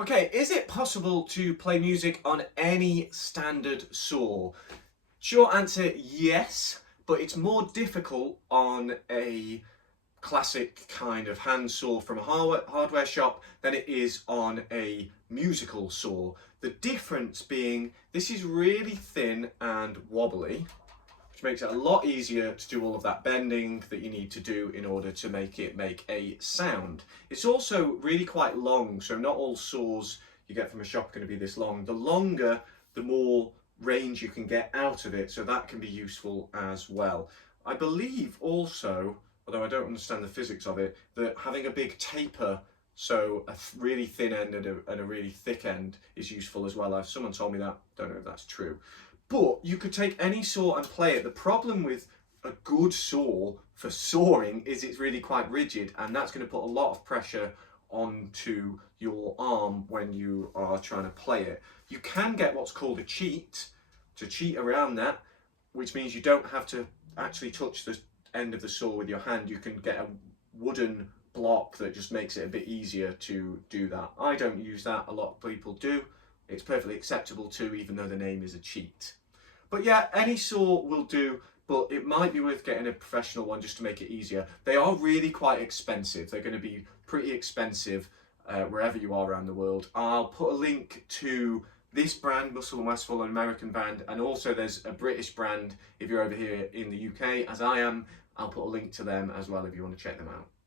Okay, is it possible to play music on any standard saw? Short answer, yes, but it's more difficult on a classic kind of hand saw from a hardware shop than it is on a musical saw. The difference being this is really thin and wobbly, which makes it a lot easier to do all of that bending that you need to do in order to make it make a sound. It's also really quite long, so not all saws you get from a shop are going to be this long. The longer, the more range you can get out of it, so that can be useful as well. I believe also, although I don't understand the physics of it, that having a big taper, so a really thin end and a really thick end, is useful as well. Someone told me that, don't know if that's true. But you could take any saw and play it. The problem with a good saw for sawing is it's really quite rigid, and that's going to put a lot of pressure onto your arm when you are trying to play it. You can get what's called a cheat to cheat around that, which means you don't have to actually touch the end of the saw with your hand. You can get a wooden block that just makes it a bit easier to do that. I don't use that, a lot of people do. It's perfectly acceptable too, even though the name is a cheat. But yeah, any saw will do, but it might be worth getting a professional one just to make it easier. They are really quite expensive. They're going to be pretty expensive wherever you are around the world. I'll put a link to this brand, Muscle & Westfall, an American brand, and also there's a British brand if you're over here in the UK, as I am. I'll put a link to them as well if you want to check them out.